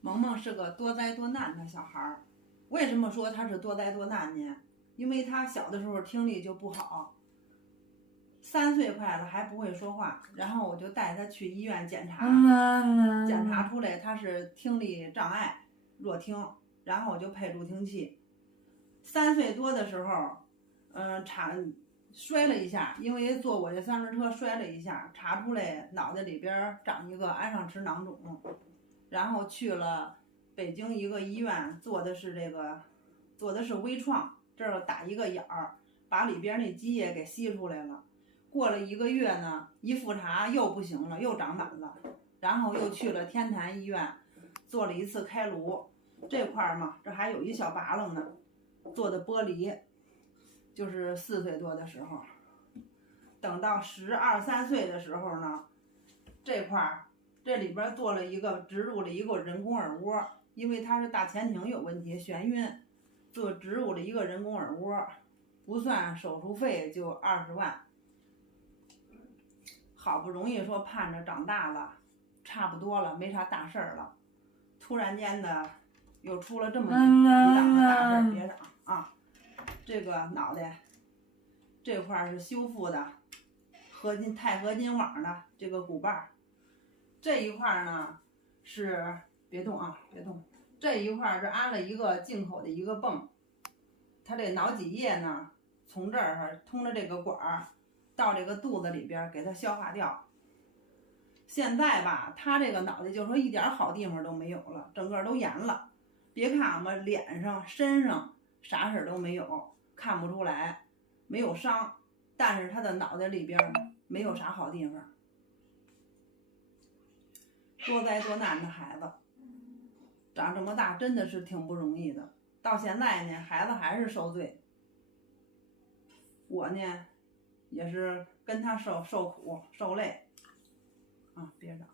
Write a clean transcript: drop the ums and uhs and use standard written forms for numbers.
萌萌是个多灾多难的小孩儿。为什么说他是多灾多难呢？因为他小的时候听力就不好，3岁快了还不会说话，然后我就带他去医院检查，检查出来他是听力障碍，弱听，然后我就配助听器。3岁多的时候，摔了一下，因为坐我这三轮车摔了一下，查出来脑袋里边长一个鞍上齿囊肿，然后去了北京一个医院，做的是微创，这儿打一个眼儿，把里边那积液给吸出来了。过了1个月呢，一复查又不行了，又长满了，然后又去了天坛医院，做了1次开颅，这块儿嘛，这还有一小疤棱呢，做的剥离，就是4岁多的时候。等到12、13岁的时候呢，这块儿这里边做了植入了一个人工耳蜗，因为它是大前庭有问题，眩晕，植入了一个人工耳蜗，不算手术费就20万。好不容易说盼着长大了，差不多了，没啥大事儿了，突然间的又出了这么一档子大事儿，别长啊！这个脑袋这块是修复的，钛合金网的这个骨瓣，这一块呢是别动啊，别动，这一块是安了一个进口的一个泵，它这脑脊液呢从这儿通着这个管儿到这个肚子里边给它消化掉。现在吧，他这个脑袋就说一点好地方都没有了，整个都严了。别看我们脸上、身上啥事都没有，看不出来，没有伤，但是他的脑袋里边没有啥好地方。多灾多难的孩子，长这么大真的是挺不容易的。到现在呢，孩子还是受罪，我呢也是跟他受苦受累啊，别长。